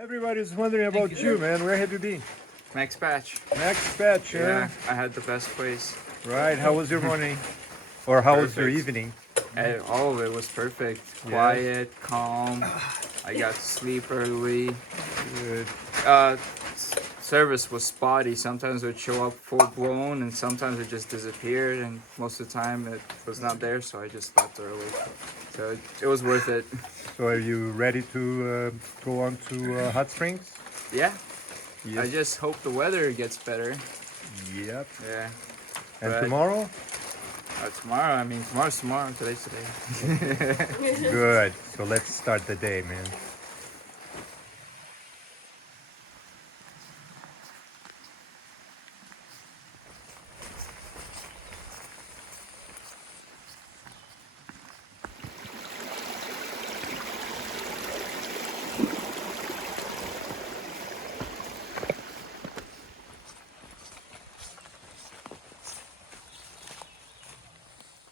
Everybody's wondering about you, man. Where have you been? Max Patch. Max Patch, Yeah, I had the best place. Right. How was your morning? Or how was your Perfect. evening? All of it was perfect. Yeah. Quiet, calm. I got to sleep early. Good. Service was spotty. Sometimes it would show up full blown, and sometimes it just disappeared. And most of the time it was not there, so I just left early. So it was worth it. So are you ready to go on to Hot Springs? Yeah. Yes. I just hope the weather gets better. Yep. Yeah. And But, tomorrow? tomorrow. I mean, tomorrow's tomorrow. Today's today. Good. So let's start the day, man.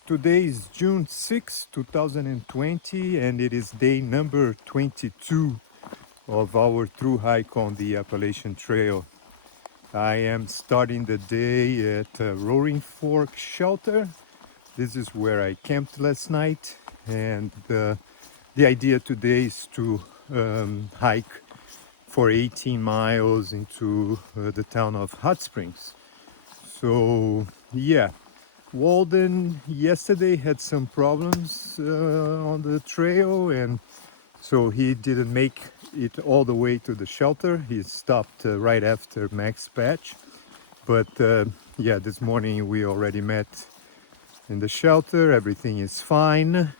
Today is June 6, 2020, and it is day number 22 of our Thru-Hike on the Appalachian Trail. I am starting the day at Roaring Fork Shelter. This is where I camped last night, and the idea today is to hike for 18 miles into the town of Hot Springs. So yeah, Walden yesterday had some problems on the trail, and so he didn't make it all the way to the shelter. He stopped right after Max Patch. But yeah, this morning we already met in the shelter. Everything is fine,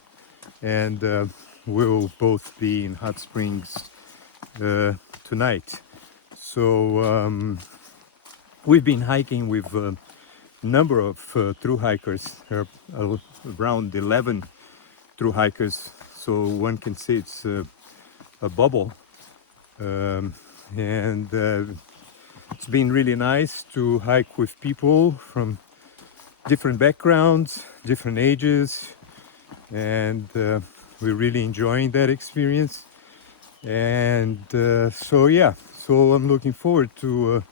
and we'll both be in Hot Springs tonight. So we've been hiking with number of thru-hikers, around 11 thru-hikers, so one can say it's a bubble, and it's been really nice to hike with people from different backgrounds, different ages, and we're really enjoying that experience. And so yeah, so I'm looking forward to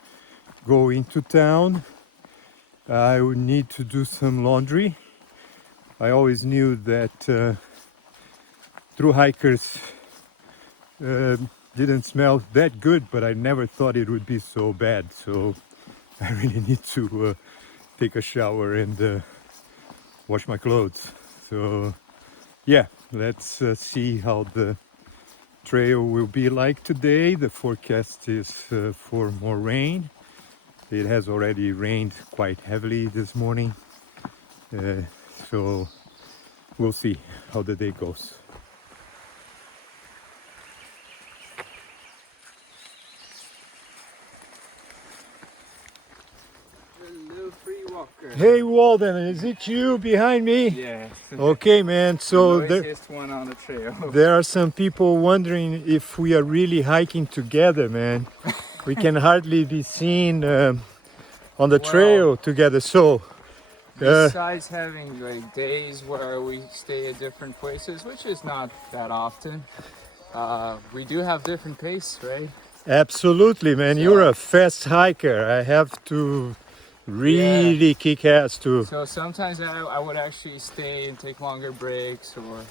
go into town. I would need to do some laundry. I always knew that thru-hikers didn't smell that good, but I never thought it would be so bad. So I really need to take a shower and wash my clothes. So yeah, let's see how the trail will be like today. The forecast is for more rain. It has already rained quite heavily this morning, so we'll see how the day goes. Hello, FreeWalker. Hey Walden, is it you behind me? Yes. Okay, man, so The noisiest one on the trail. there are some people wondering if we are really hiking together, man. We can hardly be seen on the trail together. So Besides having like days where we stay at different places, which is not that often, we do have different pace, right? absolutely, man. So- You're a fast hiker. I have to really kick ass too. So sometimes I would actually stay and take longer breaks or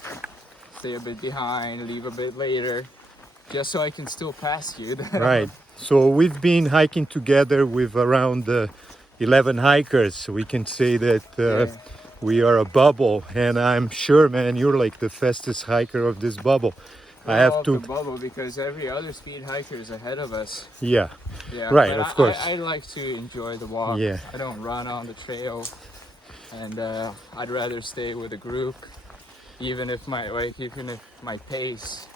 stay a bit behind, leave a bit later, just so I can still pass you. Right. So we've been hiking together with around 11 hikers. We can say that we are a bubble, and I'm sure, man, you're like the fastest hiker of this bubble. I have to. The bubble because every other speed hiker is ahead of us. Yeah. Yeah. Right, but of course. I like to enjoy the walk. Yeah. I don't run on the trail, and I'd rather stay with a group, even if my pace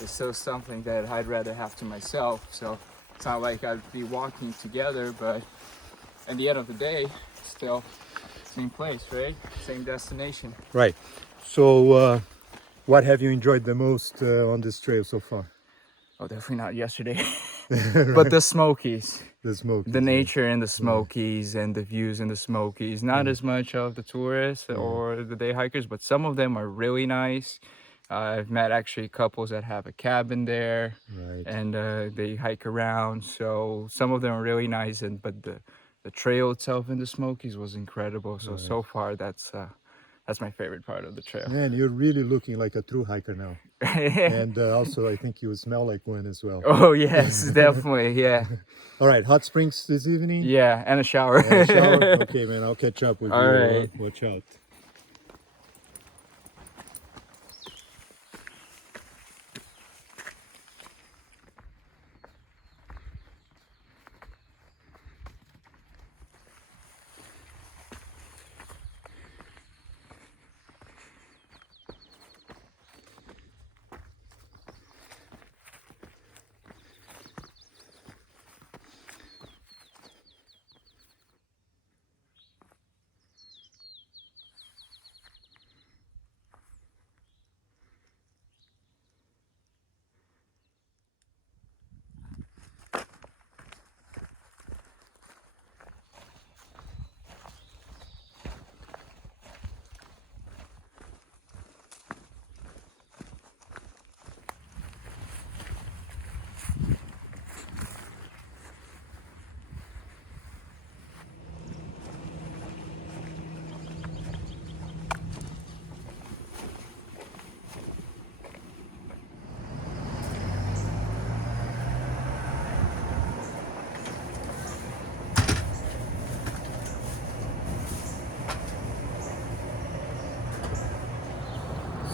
is so something that I'd rather have to myself. So it's not like I'd be walking together, but at the end of the day, still same place, right? Same destination. Right. So, what have you enjoyed the most on this trail so far? Oh, definitely not yesterday. But the Smokies. The smoke. The nature in the Smokies and the views in the Smokies. Not as much of the tourists or the day hikers, but some of them are really nice. I've met actually couples that have a cabin there, Right. and they hike around. So some of them are really nice, but the trail itself in the Smokies was incredible. So far that's my favorite part of the trail. Man, you're really looking like a true hiker now. And also, I think you smell like one as well. Oh yes, definitely, yeah. All right, hot springs this evening? Yeah, and a shower. And a shower? Okay, man, I'll catch up with All you. right. Watch out.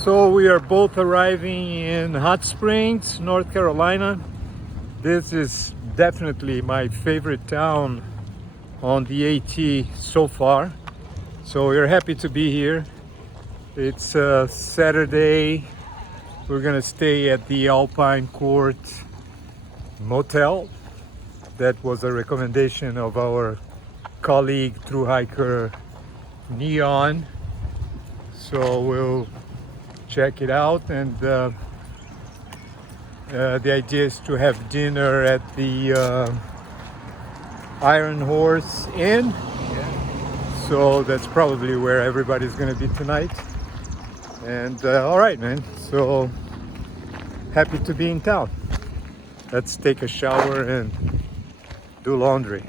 So we are both arriving in Hot Springs, North Carolina. This is definitely my favorite town on the AT so far. So we're happy to be here. It's Saturday. We're gonna stay at the Alpine Court Motel. That was a recommendation of our colleague Thru-Hiker Neon. So we'll check it out, and the idea is to have dinner at the Iron Horse Inn. So that's probably where everybody's gonna be tonight. And all right, man, so happy to be in town. Let's take a shower and do laundry.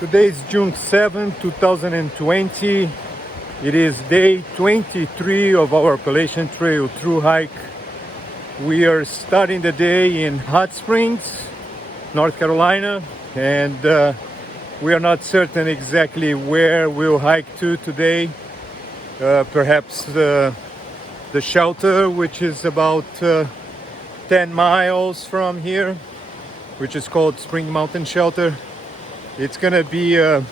Today is June 7, 2020. It is day 23 of our Appalachian Trail through hike. We are starting the day in Hot Springs, North Carolina, and we are not certain exactly where we'll hike to today. Perhaps the shelter, which is about 10 miles from here, which is called Spring Mountain Shelter. It's gonna be a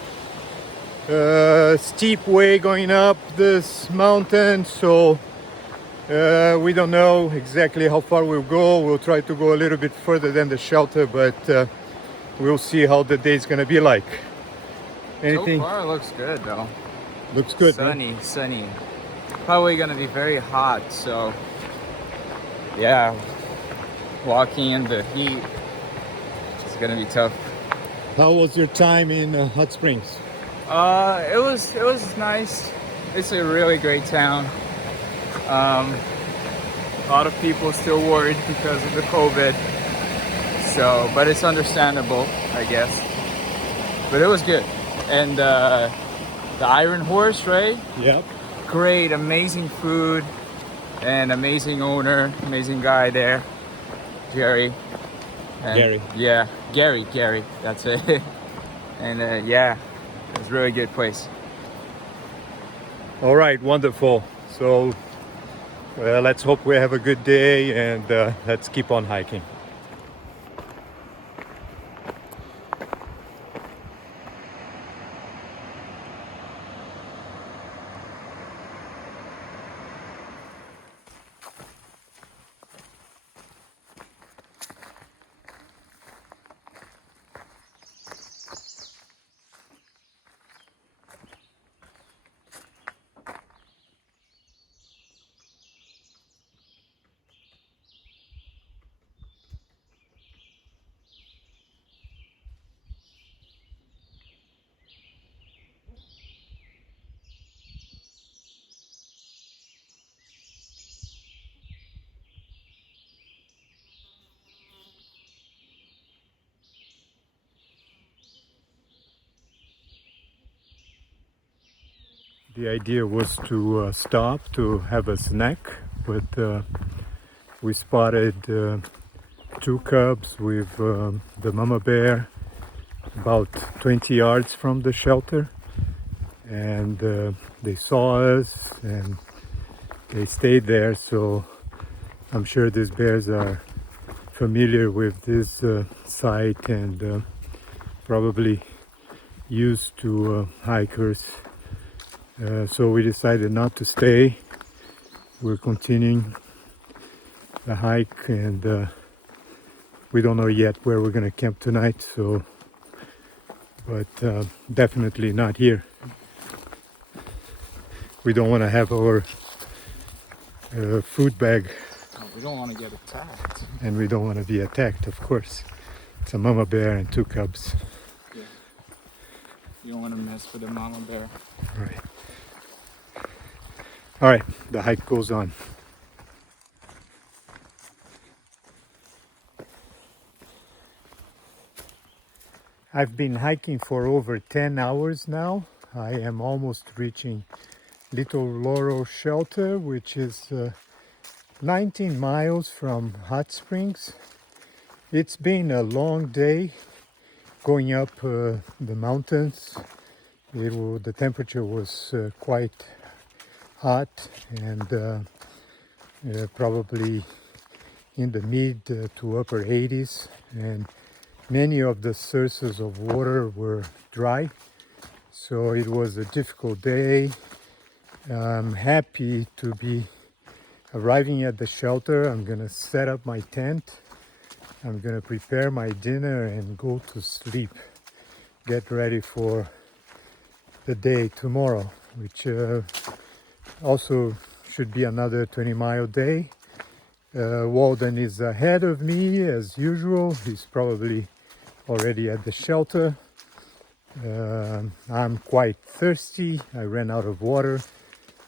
steep way going up this mountain, so we don't know exactly how far we'll go. We'll try to go a little bit further than the shelter, but we'll see how the day's gonna be like. Anything? So far it looks good though. Looks good. Sunny. Probably gonna be very hot, so yeah, walking in the heat is gonna be tough. How was your time in Hot Springs? It was nice. It's a really great town. A lot of people still worried because of the COVID. So, but it's understandable, I guess. But it was good. And the Iron Horse, right? Yep. Great, amazing food, and amazing owner, amazing guy there, Jerry. And Gary. Yeah, Gary, that's it. And yeah, it's a really good place. All right, wonderful. So let's hope we have a good day, and let's keep on hiking. The idea was to stop to have a snack, but we spotted two cubs with the mama bear about 20 yards from the shelter, and they saw us and they stayed there. So I'm sure these bears are familiar with this site and probably used to hikers. So we decided not to stay. We're continuing the hike, and we don't know yet where we're gonna camp tonight. So, but definitely not here. We don't want to have our food bag. Oh, we don't want to get attacked. And we don't want to be attacked, of course. It's a mama bear and two cubs. Yeah. You don't want to mess with a mama bear. Right. All right, the hike goes on. I've been hiking for over 10 hours now. I am almost reaching Little Laurel Shelter, which is 19 miles from Hot Springs. It's been a long day going up the mountains. The temperature was quite hot and probably in the mid to upper 80s, and many of the sources of water were dry, so it was a difficult day. I'm happy to be arriving at the shelter. I'm gonna set up my tent, I'm gonna prepare my dinner and go to sleep, get ready for the day tomorrow, which also should be another 20-mile day. Walden is ahead of me as usual. He's probably already at the shelter. I'm quite thirsty. I ran out of water,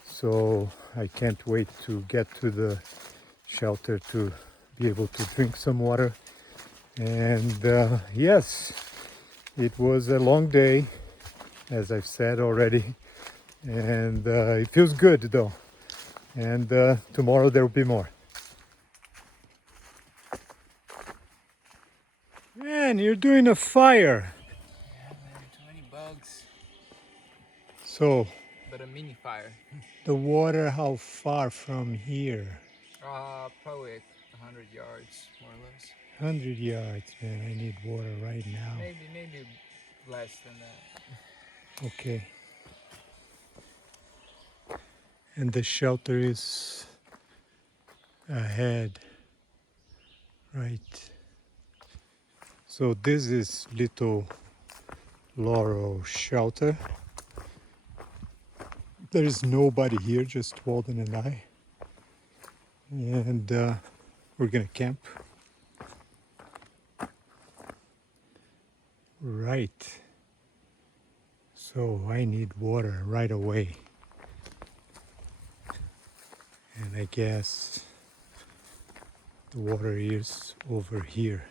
so I can't wait to get to the shelter to be able to drink some water. And yes, it was a long day, as I've said already, and it feels good though. And tomorrow there will be more. Man, you're doing a fire. Yeah, man, too many bugs. So, But a mini fire. the water, how far from here? Probably 100 yards, more or less. 100 yards, man. I need water right now. Maybe less than that. Okay. And the shelter is ahead, right? So this is Little Laurel Shelter. There is nobody here, just Walden and I. And we're gonna camp. Right. So I need water right away. And I guess the water is over here.